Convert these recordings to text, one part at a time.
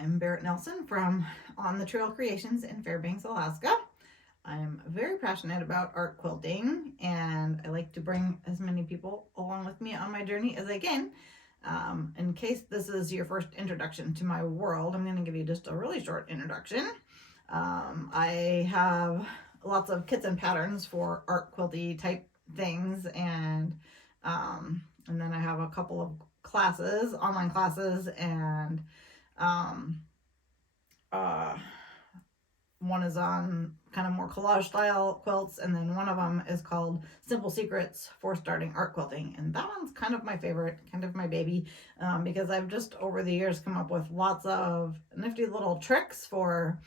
I'm Barrett Nelson from On the Trail Creations in Fairbanks, Alaska. I'm very passionate about art quilting, and I like to bring as many people along with me on my journey as I can. In case this is your first introduction to my world, I'm going to give you just a really short introduction. I have lots of kits and patterns for art quilty type things, and then I have a couple of classes, online classes, and um, uh, one is on kind of more collage style quilts, and then one of them is called Simple Secrets for Starting Art Quilting, and that one's kind of my favorite, kind of my baby, because I've just over the years come up with lots of nifty little tricks for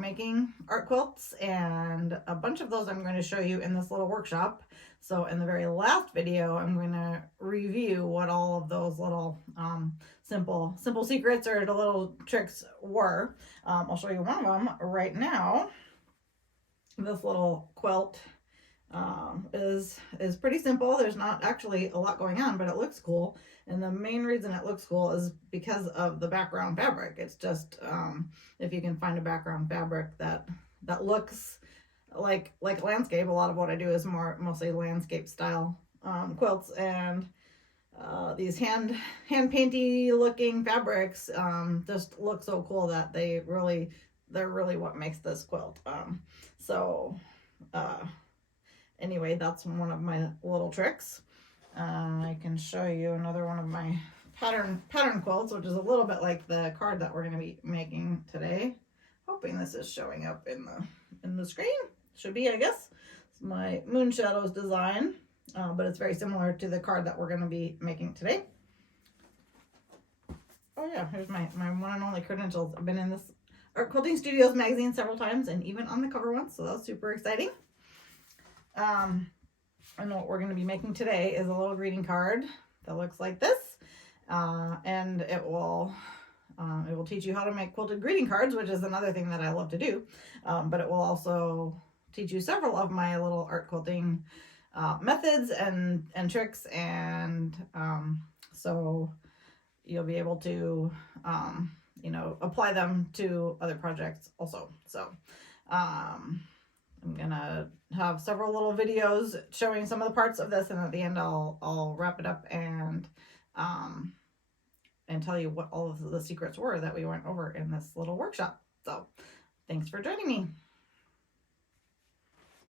making art quilts, and a bunch of those I'm going to show you in this little workshop. So in the very last video, I'm going to review what all of those little simple secrets or the little tricks were. I'll show you one of them right now. This little quilt is pretty simple. There's not actually a lot going on, but it looks cool. And the main reason it looks cool is because of the background fabric. It's just if you can find a background fabric that looks like landscape. A lot of what I do is mostly landscape style quilts, and these hand painty looking fabrics just look so cool that they're really what makes this quilt. Anyway, that's one of my little tricks. I can show you another one of my pattern quilts, which is a little bit like the card that we're going to be making today. Hoping this is showing up in the screen. Should be, I guess. It's my Moon Shadows design, but it's very similar to the card that we're going to be making today. Oh yeah, here's my one and only credentials. I've been in this Art Quilting Studios magazine several times, and even on the cover once, so that's super exciting. And what we're going to be making today is a little greeting card that looks like this, and it will teach you how to make quilted greeting cards, which is another thing that I love to do, but it will also teach you several of my little art quilting methods and tricks, and so you'll be able to apply them to other projects also. So I'm gonna have several little videos showing some of the parts of this, and at the end I'll wrap it up and tell you what all of the secrets were that we went over in this little workshop. So thanks for joining me.